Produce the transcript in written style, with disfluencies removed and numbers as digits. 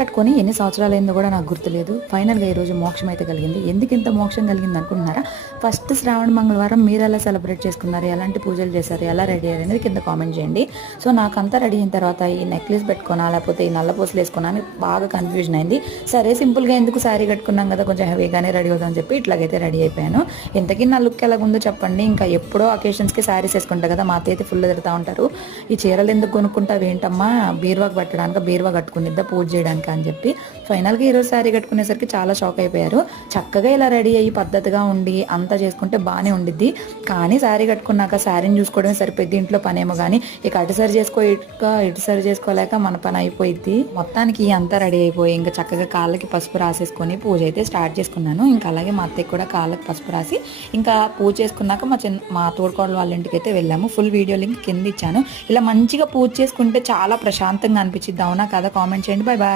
కట్టుకొని ఎన్ని సంవత్సరాలైందో కూడా నాకు గుర్తులేదు. ఫైనల్గా ఈరోజు మోక్షం అయితే కలిగింది. ఎందుకు ఇంత మోక్షం కలిగింది అనుకుంటున్నారా? ఫస్ట్ శ్రావణ మంగళవారం మీరు ఎలా సెలబ్రేట్ చేసుకున్నారు, ఎలాంటి పూజలు చేశారు, ఎలా రెడీ అయ్యారు అనేది కింద కామెంట్ చేయండి. సో నాకంతా రెడీ అయిన తర్వాత ఈ నెక్లెస్ పెట్టుకున్నా లేకపోతే ఈ నల్ల పూసలు వేసుకున్నా అని బాగా కన్ఫ్యూజన్ అయింది. సరే సింపుల్గా ఎందుకు శారీ కట్టుకున్నాం కదా, కొంచెం హెవీగానే రెడీ అవుదామని చెప్పి ఇట్లాగైతే రెడీ అయిపోయాను. ఇంతకీ నా లుక్ ఎలాగుందో చెప్పండి. ఇంకా ఎప్పుడో అకేషన్స్కి శారీస్ వేసుకుంటా కదా, మా అత్తయ్య ఫుల్ ఎదురుతూ ఉంటారు. ఈ చీరలు ఎందుకు కొనుక్కుంటావు ఏంటమ్మా, బీరువాకి పెట్టడానికి, బీరువా కట్టుకునిద్దా పూజ చేయడానికి అని చెప్పి ఫైనల్గా ఈరోజు శారీ కట్టుకునేసరికి చాలా షాక్ అయిపోయారు. చక్కగా ఇలా రెడీ అయ్యి పద్ధతిగా ఉండి అంతా చేసుకుంటే బాగానే ఉండిద్ది. కానీ శారీ కట్టుకున్నాక శారీని చూసుకోవడమే సరిపోయింది, ఇంట్లో పనేమో. కానీ ఇక అటు సరి ఇటు సరి చేసుకోలేక మన పని అయిపోయింది. మొత్తానికి అంతా రెడీ అయిపోయి ఇంకా చక్కగా కాళ్ళకి పసుపు రాసేసుకొని పూజ అయితే స్టార్ట్ చేసుకున్నాను. ఇంకా అలాగే మా అత్తయ్య కూడా కాళ్ళకి పసుపు రాసి ఇంకా పూజ చేసుకున్నాక మా తోడుకోడలు వాళ్ళ ఇంటికి అయితే వెళ్ళాము. ఫుల్ వీడియో లింక్ కింద ఇచ్చాను. ఇలా మంచిగా పూజ చేసుకుంటే చాలా ప్రశాంతంగా అనిపించింది. అవునా కదా? కామెంట్ చేయండి. Bye bye.